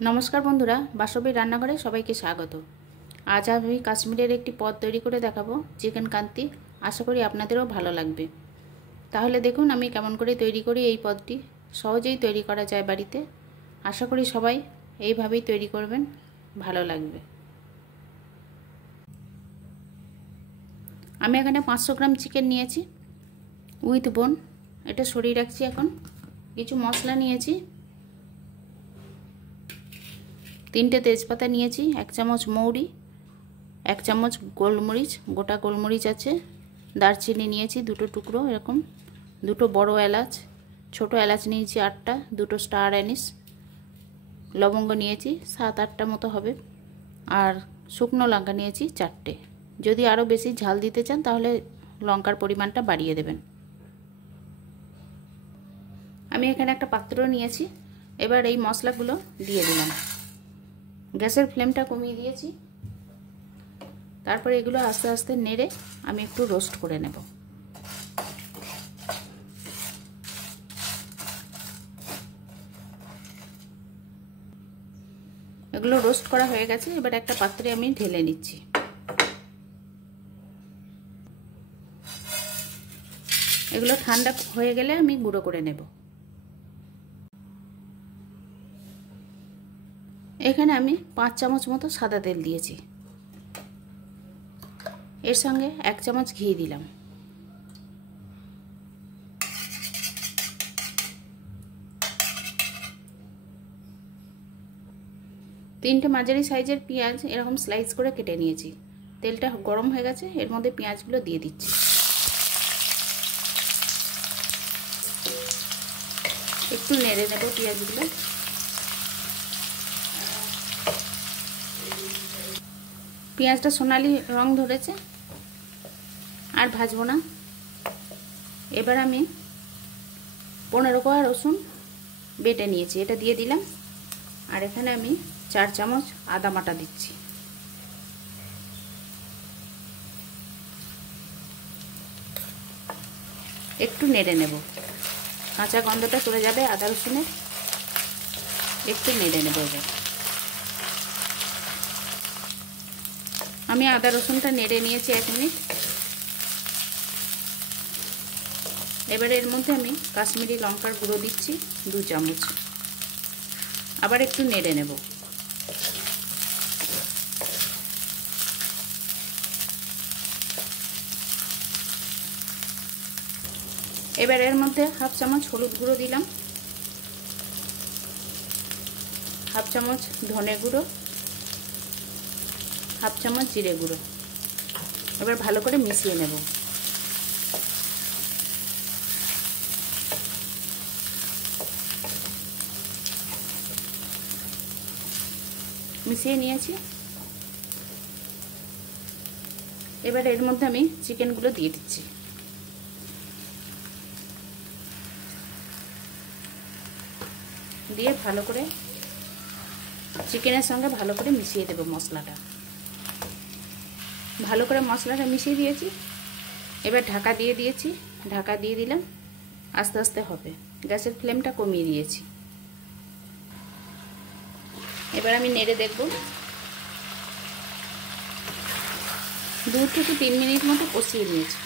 नमस्कार बंधुरा बासबीर रान्नाघरे सबाइके स्वागत। आज आमि काश्मीरेर एकटी पद तैरी करे देखाबो चिकेन कान्ति। आशा करी आपनादेरो भालो लागबे। ताहले देखुन आमि केमन करे तैरी करी। एई पदटी सहजेई तैरी करा जाय बाड़ीते। आशा करी सबाई एइभाবেই तैरी करबेन, भालो लागबे। आमि एखाने 500 ग्राम चिकेन नियेछि उइथ बोन। एटा सरिये राखछि। एखन किछु मशला नियेछि, 3টে तेजपाता नियेछि, 1 चामच मौरी, 1 चामच गोलमरिच, गोटा गोलमरिच आछे, दारचिनी नियेछि 2টো टुकरो एरकम, 2টো बड़ो एलाच, छोटो एलाच नियेछि 8টা, 2টো स्टार एनिस, लवंग नियेछि 7-8টা मतो होबे, और शुकनो लंका नियेछि 4টে। यदि आरो बेशी झाल दिते चान ताहले लंकार परिमाणटा बाड़िये देबेन। आमि एखाने एकटा पात्र नियेछि। एबार एई मशलागुलो दिये दिलाम। गैसের फ्लेमটা কমিয়ে দিয়েছি। তারপর এগুলো আস্তে আস্তে নেড়ে আমি একটু রোস্ট করে নেব। এগুলো রোস্ট করা হয়ে গেছে। এবার একটা পাত্রে আমি ঢেলে নিচ্ছি। এগুলো ঠান্ডা হয়ে গেলে আমি গুঁড়ো করে নেব। এখানে আমি 5 চামচ মতো সাদা তেল দিয়েছি। এর সঙ্গে 1 চামচ ঘি দিলাম। তিনটে মাঝারি সাইজের পেঁয়াজ এরকম স্লাইস করে কেটে নিয়েছি। তেলটা গরম হয়ে গেছে, এর মধ্যে পেঁয়াজগুলো দিয়ে দিচ্ছি। একটু নেড়ে নেব পেঁয়াজগুলো। পেঁয়াজটা সোনালি রং ধরেছে, আর ভাজবো না। এবার আমি 15 কোয়া রসুন বেটে নিয়েছি, এটা দিয়ে দিলাম। আর এখানে আমি 4 চামচ আদা বাটা দিচ্ছি। একটু নেড়ে নেব, কাঁচা গন্ধটা চলে যাবে আদা রসুনের। একটু নেড়ে নেব। এবার আমি আদা রসুনটা নেড়ে নিয়েছি 1 মিনিট। এবারে এর মধ্যে আমি কাশ্মীরি লঙ্কার গুঁড়ো দিচ্ছি 2 চামচ। আবার একটু নেড়ে নেব। এবার এর মধ্যে 1/2 চামচ হলুদ গুঁড়ো দিলাম, 1/2 চামচ ধনে গুঁড়ো, 1/2 চামচ জিরে গুঁড়ো। এবার ভালো করে মিশিয়ে নেব। মিশিয়ে নিয়েছি। এবার এর মধ্যে আমি চিকেনগুলো দিয়ে দিচ্ছি। দিয়ে ভালো করে চিকেনের সঙ্গে ভালো করে মিশিয়ে দেব মশলাটা। ভালো করে মশলাটা মিশিয়ে দিয়েছি। এবার ঢাকা দিয়ে দিয়েছি। ঢাকা দিয়ে দিলাম, আস্তে আস্তে হবে। গ্যাসের ফ্লেমটা কমিয়ে দিয়েছি। এবার আমি নেড়ে দেখব। 2 থেকে 3 মিনিট মতো কষিয়ে নিয়েছি।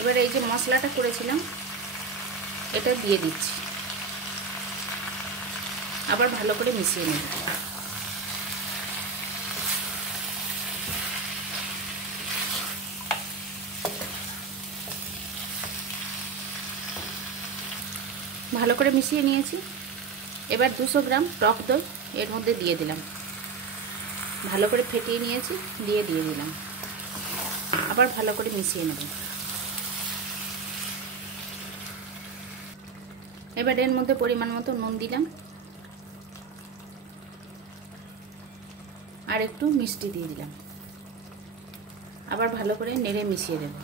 এবার এই যে মশলাটা করেছিলাম এটা দিয়ে দিচ্ছি। আবার ভালো করে মিশিয়ে নেব। ভালো করে মিশিয়ে নিয়েছি। এবার 200 গ্রাম টক দই এর মধ্যে দিয়ে দিলাম। ভালো করে ফেটিয়ে নিয়েছি, দিয়ে দিলাম। আবার ভালো করে মিশিয়ে নেব। এবার এর মধ্যে পরিমাণ মতো নুন দিলাম, আর একটু মিষ্টি দিয়ে দিলাম। আবার ভালো করে নেড়ে মিশিয়ে দেব।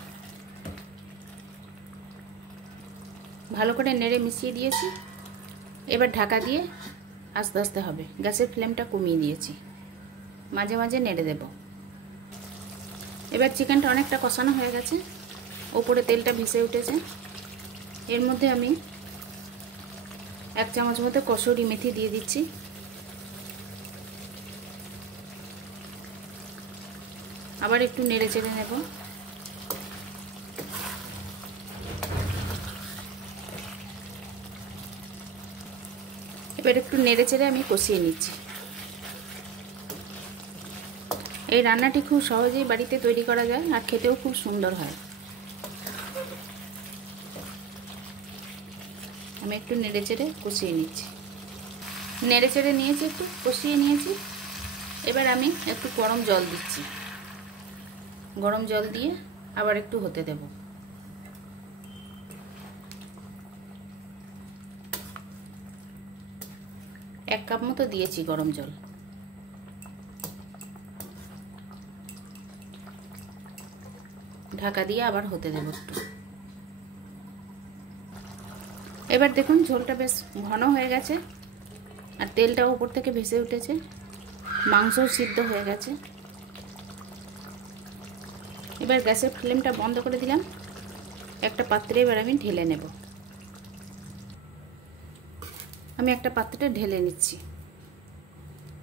ভালো করে নেড়ে মিশিয়ে দিয়েছি। এবার ঢাকা দিয়ে আস্তে আস্তে হবে। গ্যাসের ফ্লেমটা কমিয়ে দিয়েছি। মাঝে মাঝে নেড়ে দেব। এবার চিকেনটা অনেকটা কষানো হয়ে গেছে, ওপরে তেলটা ভেসে উঠেছে। এর মধ্যে আমি 1 চামচ মতো কসুরি মেথি দিয়ে দিচ্ছি। আবার একটু নেড়ে চেড়ে নেব। এবার একটু নেড়ে চেড়ে আমি কষিয়ে নিচ্ছি। এই রান্নাটি খুব সহজেই বাড়িতে তৈরি করা যায় আর খেতেও খুব সুন্দর হয়। আমি একটু নেড়ে চেড়ে কষিয়ে নিচ্ছি। নেড়ে চেড়ে নিয়েছি, একটু কষিয়ে নিয়েছি। এবার আমি একটু গরম জল দিচ্ছি। গরম জল দিয়ে আবার একটু হতে দেব। এক কাপ মতো দিয়েছি গরম জল। ঢাকা দিয়ে আবার হতে দেব একটু। এবার দেখুন ঝোলটা বেশ ঘন হয়ে গেছে আর তেলটাও উপর থেকে ভেসে উঠেছে, মাংসও সিদ্ধ হয়ে গেছে। এবার গ্যাসের ফ্লেমটা বন্ধ করে দিলাম। একটা পাত্রে এবার আমি ঢেলে নেব। আমি একটা পাত্রে ঢেলে নিচ্ছি।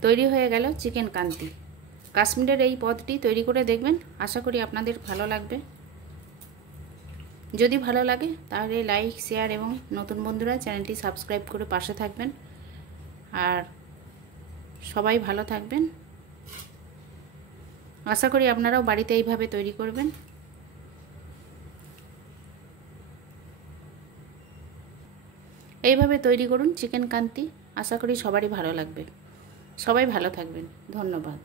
তৈরি হয়ে গেল চিকেন কান্তি। কাশ্মীরের এই পদটি তৈরি করে দেখবেন, আশা করি আপনাদের ভালো লাগবে। যদি ভালো লাগে তাহলে লাইক, শেয়ার এবং নতুন বন্ধুরা চ্যানেলটি সাবস্ক্রাইব করে পাশে থাকবেন। আর সবাই ভালো থাকবেন। আশা করি আপনারাও বাড়িতে এইভাবে তৈরি করবেন। এইভাবে তৈরি করুন চিকেন কান্তি। আশা করি সবারই ভালো লাগবে। সবাই ভালো থাকবেন। ধন্যবাদ।